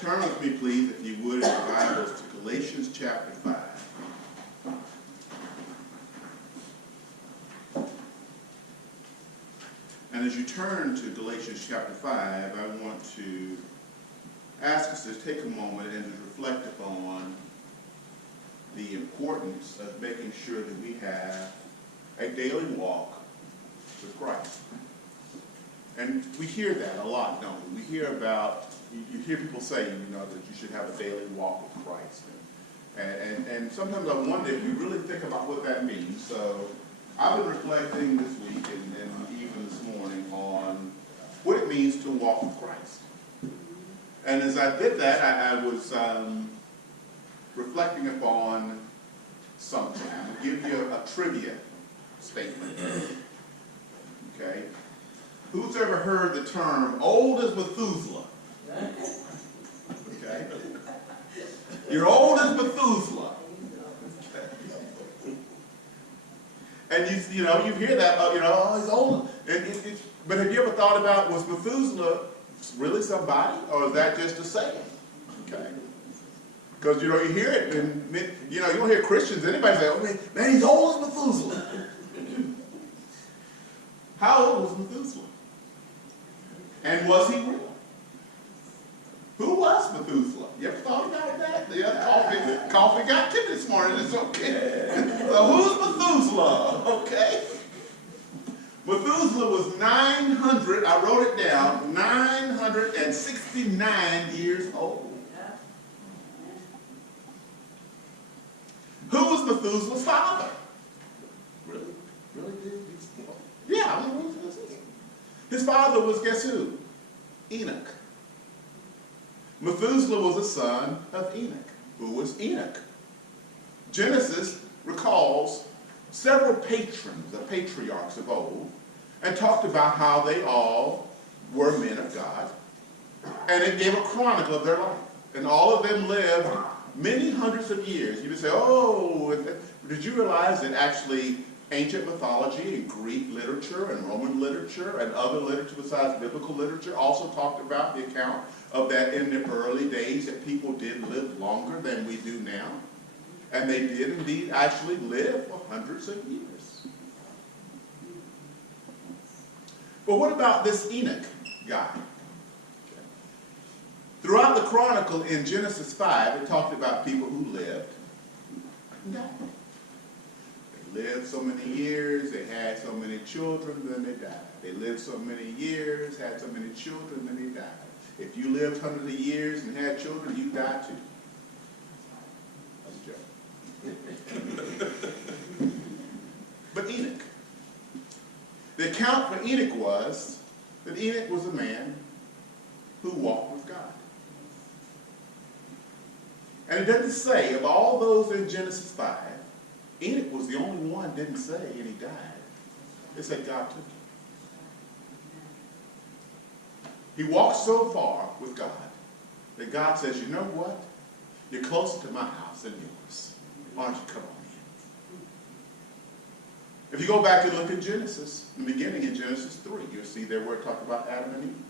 Turn with me, please, if you would, in your Bibles to Galatians chapter 5. And as you turn to Galatians chapter 5, I want to ask us to take a moment and to reflect upon the importance of making sure that we have a daily walk with Christ. And we hear that a lot, don't we? We hear about, you hear people say, that you should have a daily walk with Christ. And sometimes I wonder if you really think about what that means. So I've been reflecting this week and even this morning on what it means to walk with Christ. And as I did that, I was reflecting upon something. I'll give you a trivia statement. Okay? Who's ever heard the term old as Methuselah? Okay? You're old as Methuselah. Okay. And you hear that, he's old. But have you ever thought about, was Methuselah really somebody, or is that just a saying? Okay? Because you hear it, and you don't hear Christians, anybody say, "Oh man, he's old as Methuselah." How old was Methuselah? And was he real? Who was Methuselah? You ever thought about that? Yeah, coffee got to me this morning. It's okay. So who's Methuselah? Okay. Methuselah was 900, I wrote it down, 969 years old. Who was Methuselah's father? Really? Really? Yeah, who was Methuselah? His father was, guess who? Enoch. Methuselah was a son of Enoch. Who was Enoch? Genesis recalls several patrons, the patriarchs of old, and talked about how they all were men of God. And it gave a chronicle of their life. And all of them lived many hundreds of years. You would say, oh, did you realize that actually ancient mythology and Greek literature and Roman literature and other literature besides biblical literature also talked about the account of that in the early days that people did live longer than we do now? And they did indeed actually live for hundreds of years. But what about this Enoch guy? Okay. Throughout the chronicle in Genesis 5, it talked about people who lived and died. They lived so many years, they had so many children, then they died. They lived so many years, had so many children, then they died. If you lived hundreds of years and had children, you died too. That's a joke. But Enoch. The account for Enoch was that Enoch was a man who walked with God. And it doesn't say, of all those in Genesis 5, Enoch was the only one didn't say and he died. It said God took him. He walked so far with God that God says, you know what? You're closer to my house than yours. Why don't you come on in? If you go back and look at Genesis, in the beginning in Genesis 3, you'll see there where it talked about Adam and Eve.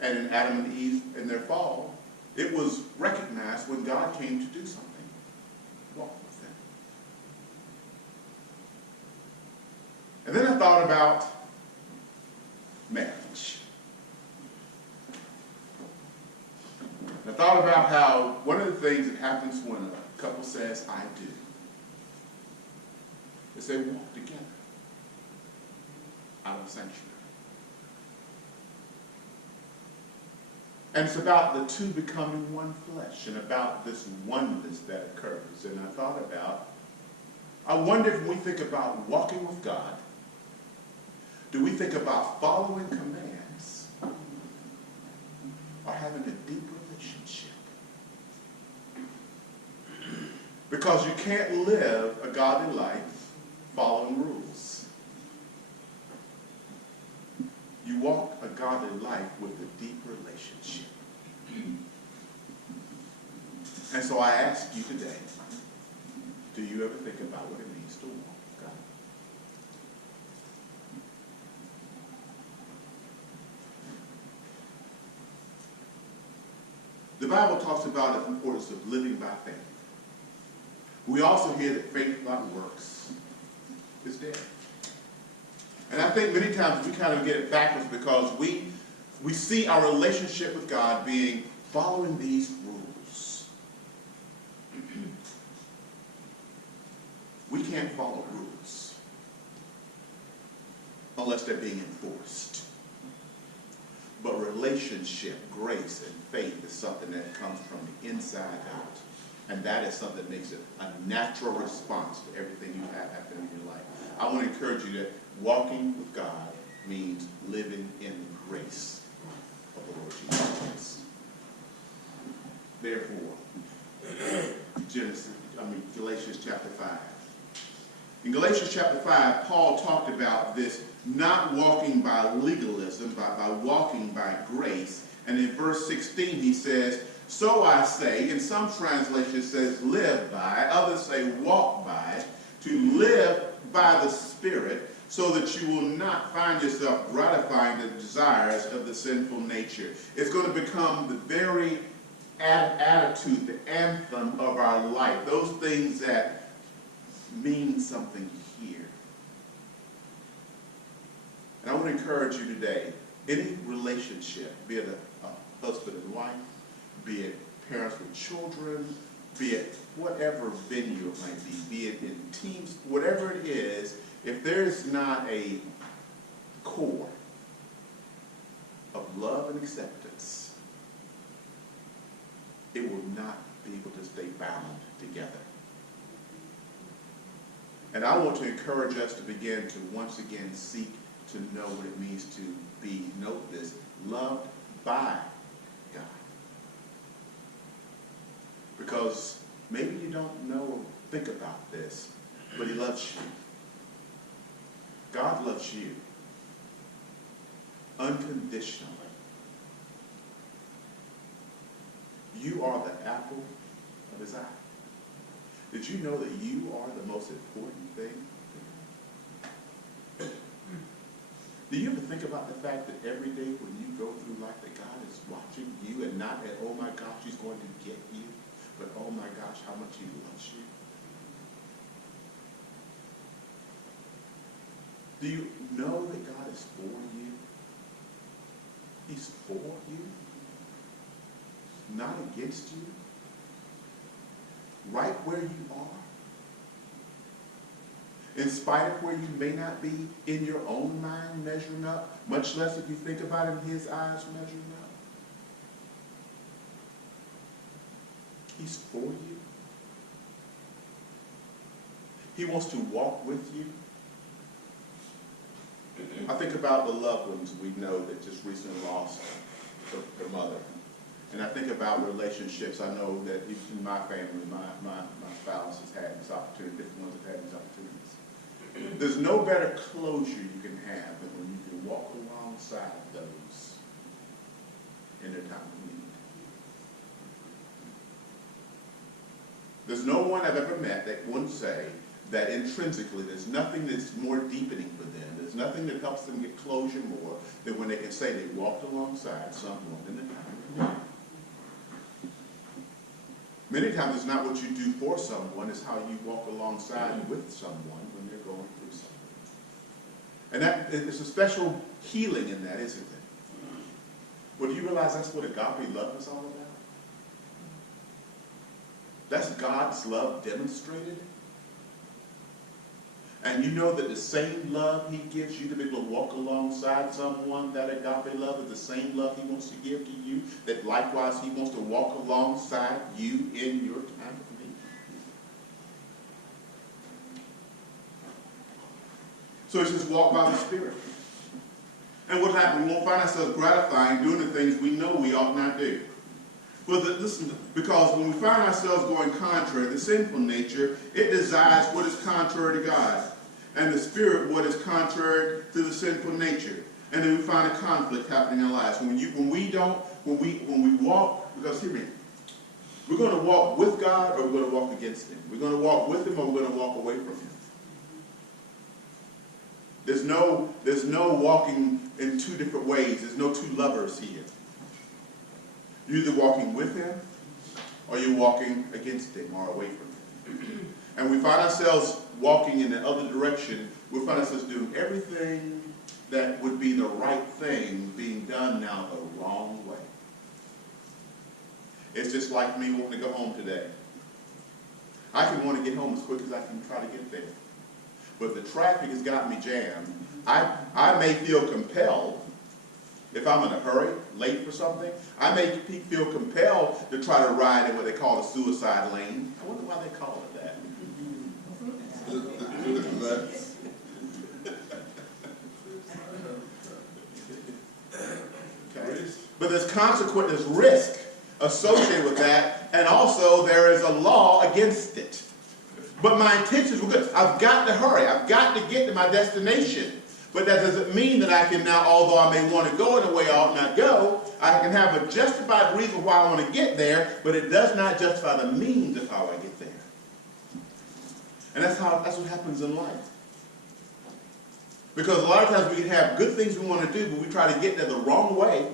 And in Adam and Eve, in their fall, it was recognized when God came to do something. Walk with them. And then I thought about marriage. I thought about how one of the things that happens when a couple says, I do, is they walk together out of the sanctuary. And it's about the two becoming one flesh and about this oneness that occurs. And I wonder if when we think about walking with God, do we think about following commands or having a deep relationship? Because you can't live a godly life following rules. You walk a godly life with a deep relationship. And so I ask you today, do you ever think about what it means to walk with God? The Bible talks about the importance of living by faith. We also hear that faith without works is dead. And I think many times we kind of get it backwards because we see our relationship with God being following these rules. We can't follow rules unless they're being enforced. But relationship, grace, and faith is something that comes from the inside out. And that is something that makes it a natural response to everything you have happening in your life. I want to encourage you that walking with God means living in the grace of the Lord Jesus Christ. Therefore, Galatians chapter 5. In Galatians chapter 5, Paul talked about this not walking by legalism, but by walking by grace. And in verse 16 he says, so I say, in some translations it says live by, others say walk by, to live by the Spirit, so that you will not find yourself gratifying the desires of the sinful nature. It's going to become the very attitude, the anthem of our life, those things that mean something here. And I want to encourage you today, any relationship, be it a husband and wife, be it parents with children, be it whatever venue it might be it in teams, whatever it is, if there's not a core of love and acceptance, it will not be able to stay bound together. And I want to encourage us to begin to once again seek to know what it means to be, note this, loved by God. Because maybe you don't know or think about this, but he loves you. God loves you unconditionally. You are the apple of his eye. Did you know that you are the most important thing? Do you ever think about the fact that every day when you go through life that God is watching you and not that, oh my gosh, he's going to get you, but oh my gosh, how much he loves you? Do you know that God is for you? He's for you, not against you, right where you are. In spite of where you may not be in your own mind measuring up, much less if you think about it in his eyes measuring up. He's for you. He wants to walk with you. I think about the loved ones we know that just recently lost their mother. And I think about relationships. I know that in my family, my spouse has had this opportunity, different ones have had these opportunities. There's no better closure you can have than when you can walk alongside those in their time of need. There's no one I've ever met that wouldn't say that intrinsically there's nothing that's more deepening for them. There's nothing that helps them get closure more than when they can say they walked alongside someone in the time of need. Many times it's not what you do for someone, it's how you walk alongside with someone when they're going through something. And that it's a special healing in that, isn't it? Well, do you realize that's what agape love is all about? That's God's love demonstrated. And you know that the same love he gives you to be able to walk alongside someone, that agape love is the same love he wants to give to you, that likewise he wants to walk alongside you in your time of need. So it says walk by the Spirit. And what happens? We won't find ourselves gratifying doing the things we know we ought not do. Well, listen, because when we find ourselves going contrary, the sinful nature, it desires what is contrary to God. And the Spirit, what is contrary to the sinful nature. And then we find a conflict happening in our lives. When we walk, because hear me, we're going to walk with God or we're going to walk against him. We're going to walk with him or we're going to walk away from him. There's no walking in two different ways. There's no two lovers here. You're either walking with him or you're walking against him or away from him. And we find ourselves walking in the other direction. We find ourselves doing everything that would be the right thing being done now the wrong way. It's just like me wanting to go home today. I can want to get home as quick as I can try to get there. But if the traffic has got me jammed, I may feel compelled, if I'm in a hurry, late for something, I may feel compelled to try to ride in what they call a suicide lane. I wonder why they call it that. Okay. But there's consequence, there's risk associated with that, and also there is a law against it. But my intentions were good. I've got to hurry. I've got to get to my destination. But that doesn't mean that I can now, although I may want to go in a way I ought not go, I can have a justified reason why I want to get there, but it does not justify the means of how I get there. And that's what happens in life. Because a lot of times we can have good things we want to do, but we try to get there the wrong way,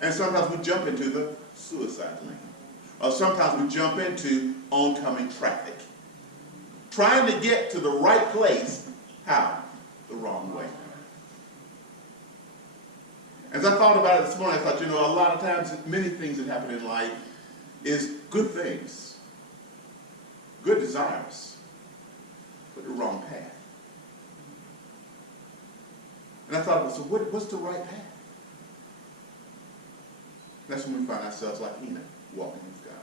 and sometimes we jump into the suicide lane. Or sometimes we jump into oncoming traffic. Trying to get to the right place, how? The wrong way. As I thought about it this morning, I thought, a lot of times, many things that happen in life is good things, good desires, but the wrong path. And I thought, so what's the right path? That's when we find ourselves like Enoch, walking with God.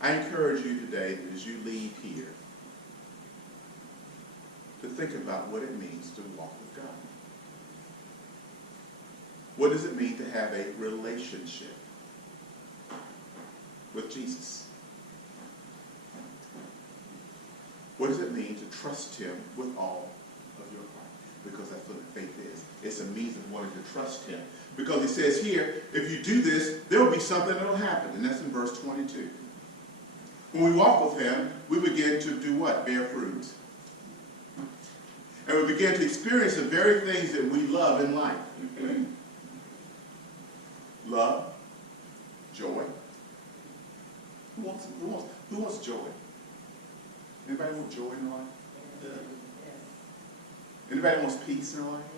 I encourage you today that as you leave here, to think about what it means to walk with God. What does it mean to have a relationship with Jesus? What does it mean to trust him with all of your heart? Because that's what faith is. It's a means of wanting to trust him. Because he says here, if you do this, there will be something that will happen. And that's in verse 22. When we walk with him, we begin to do what? Bear fruit. And we begin to experience the very things that we love in life. Love, joy. Who wants joy? Anybody want joy in their life? Yeah. Anybody wants peace in their life?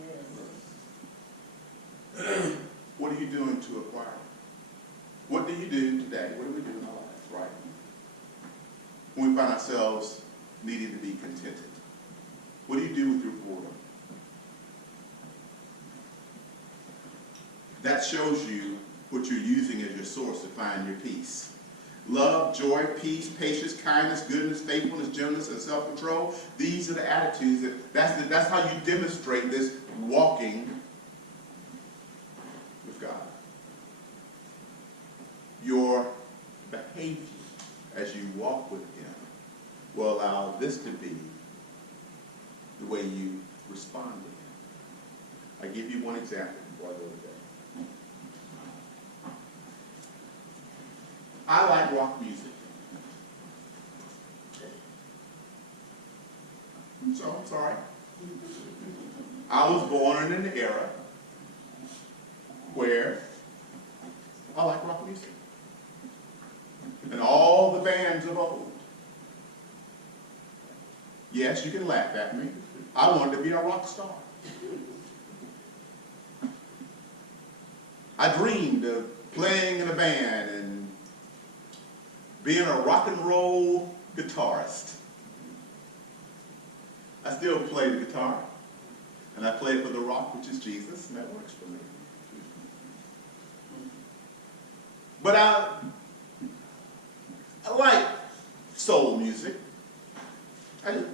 Yes. What are you doing to acquire it? What do you do today? What do we do in our lives, right? When we find ourselves needing to be contented. What do you do with your boredom? That shows you what you're using as your source to find your peace. Love, joy, peace, patience, kindness, goodness, faithfulness, gentleness, and self-control. These are the attitudes that's how you demonstrate this walking with God. Your behavior as you walk with him will allow this to be the way you respond to him. I give you one example before I go today. I like rock music. So I'm sorry. I was born in an era where I like rock music. And all the bands of old. Yes, you can laugh at me. I wanted to be a rock star. I dreamed of playing in a band and being a rock and roll guitarist. I still play the guitar, and I play for the rock, which is Jesus, and that works for me. But I like soul music. I do.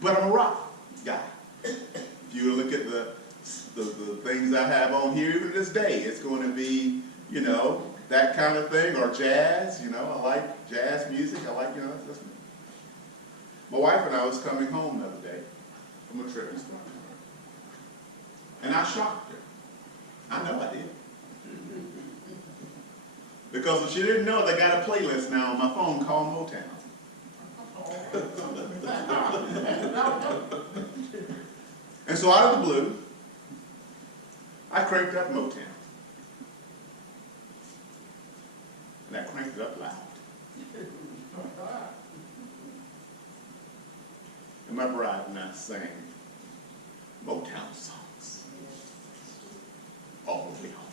But I'm a rock guy. If you look at the things I have on here, even to this day, it's going to be, that kind of thing, or jazz. I like jazz music. I like, that's me. My wife and I was coming home the other day from a trip in Spain. And I shocked her. I know I did. Because if she didn't know, they got a playlist now on my phone called Motown. And so out of the blue, I cranked up Motown. And I cranked it up loud. And my bride and I sang Motown songs all the way home.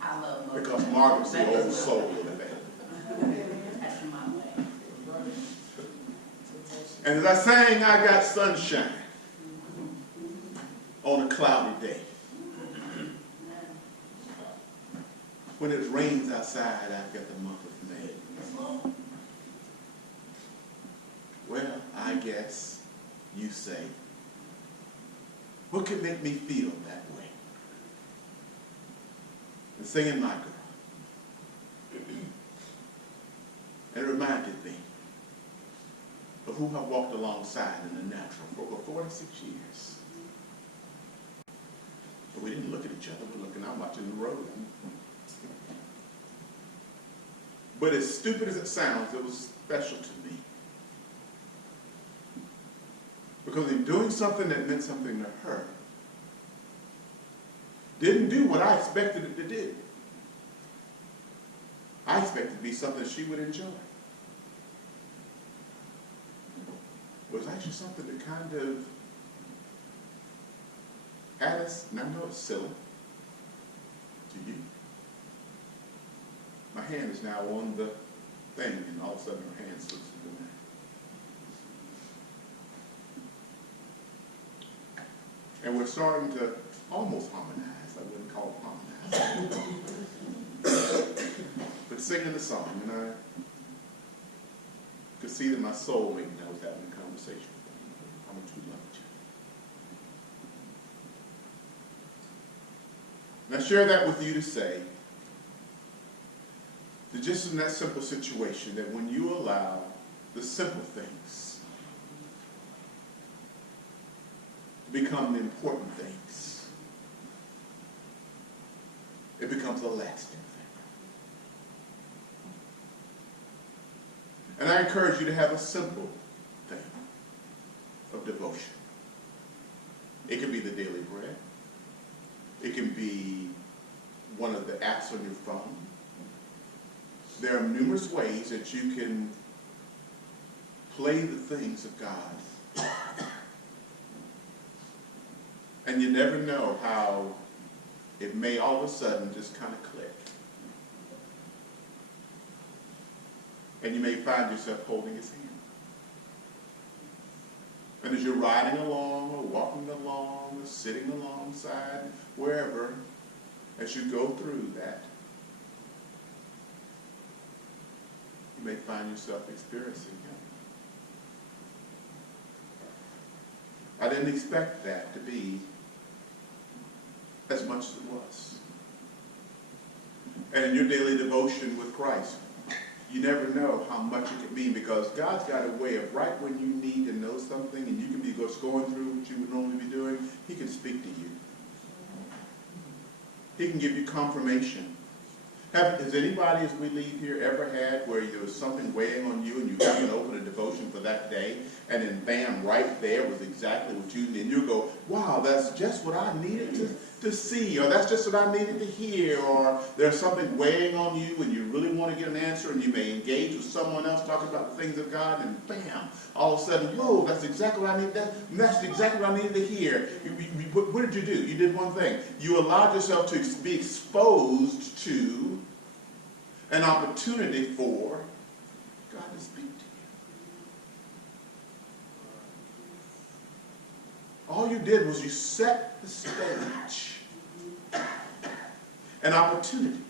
I love Motown. Because Margaret's the old soul of the band. That's my way. And as I sang, I got sunshine on a cloudy day. When it rains outside, I've got the month of May. Well, I guess you say, what could make me feel that way? And singing my girl. And it reminded me of who I've walked alongside in the natural for over 46 years. But we didn't look at each other, we're looking out watching the road. But as stupid as it sounds, it was special to me. Because in doing something that meant something to her, didn't do what I expected it to do. I expected it to be something she would enjoy. It was actually something that kind of had us, and I know it's silly to you. My hand is now on the thing, and all of a sudden her hand slips into mine. And we're starting to almost harmonize. I wouldn't call it harmonize. But singing the song, and I could see that my soulmate and I was having a conversation with them. How much we love each other. And I share that with you to say that just in that simple situation, that when you allow the simple things to become the important things, it becomes a lasting thing. And I encourage you to have a simple thing of devotion. It can be the daily bread. It can be one of the apps on your phone. There are numerous ways that you can play the things of God. And you never know how it may all of a sudden just kind of click. And you may find yourself holding his hand. And as you're riding along or walking along or sitting alongside, wherever, as you go through that, you may find yourself experiencing him. I didn't expect that to be as much as it was. And in your daily devotion with Christ, you never know how much it can mean, because God's got a way of right when you need to know something and you can be just going through what you would normally be doing, he can speak to you. He can give you confirmation. Has anybody, as we leave here, ever had where there was something weighing on you and you haven't opened a devotion for that day, and then bam, right there was exactly what you needed, and you go, wow, that's just what I needed to see, or that's just what I needed to hear, or there's something weighing on you and you really want to get an answer, and you may engage with someone else talking about the things of God, and bam, all of a sudden, whoa, that's exactly what I needed. That's exactly what I needed to hear. What did you do? You did one thing. You allowed yourself to be exposed to an opportunity for God to speak to you. All you did was you set the stage, an opportunity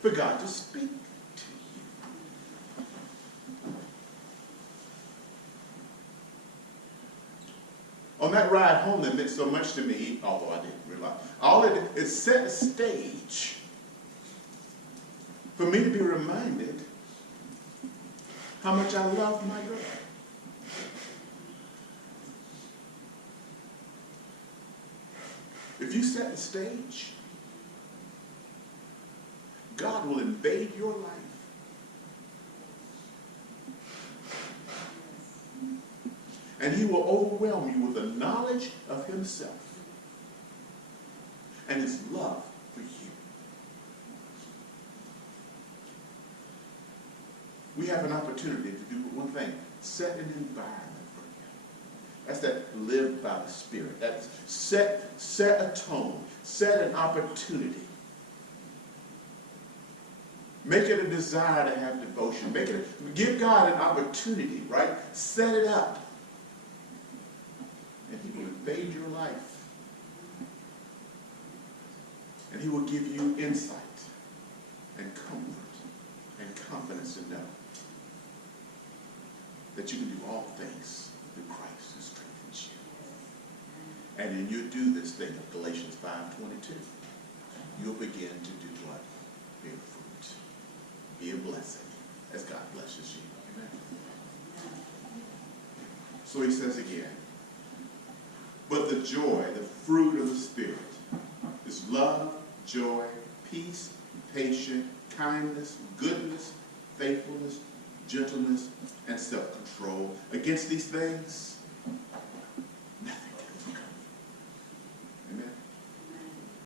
for God to speak to you. On that ride home that meant so much to me, although I didn't realize, all it did is set the stage for me to be reminded how much I love my girl. If you set the stage, God will invade your life. And he will overwhelm you with the knowledge himself and his love for you. We have an opportunity to do one thing: set an environment for him. That's that live by the Spirit. That's set a tone, set an opportunity. Make it a desire to have devotion. Give God an opportunity, right? Set it up. And he will invade your life. And he will give you insight and comfort and confidence to know that you can do all things through Christ who strengthens you. And then you do this thing of Galatians 5:22. You'll begin to do what? Bear fruit. Be a blessing as God blesses you. Amen. So he says again, but the joy, the fruit of the Spirit, is love, joy, peace, patience, kindness, goodness, faithfulness, gentleness, and self-control. Against these things,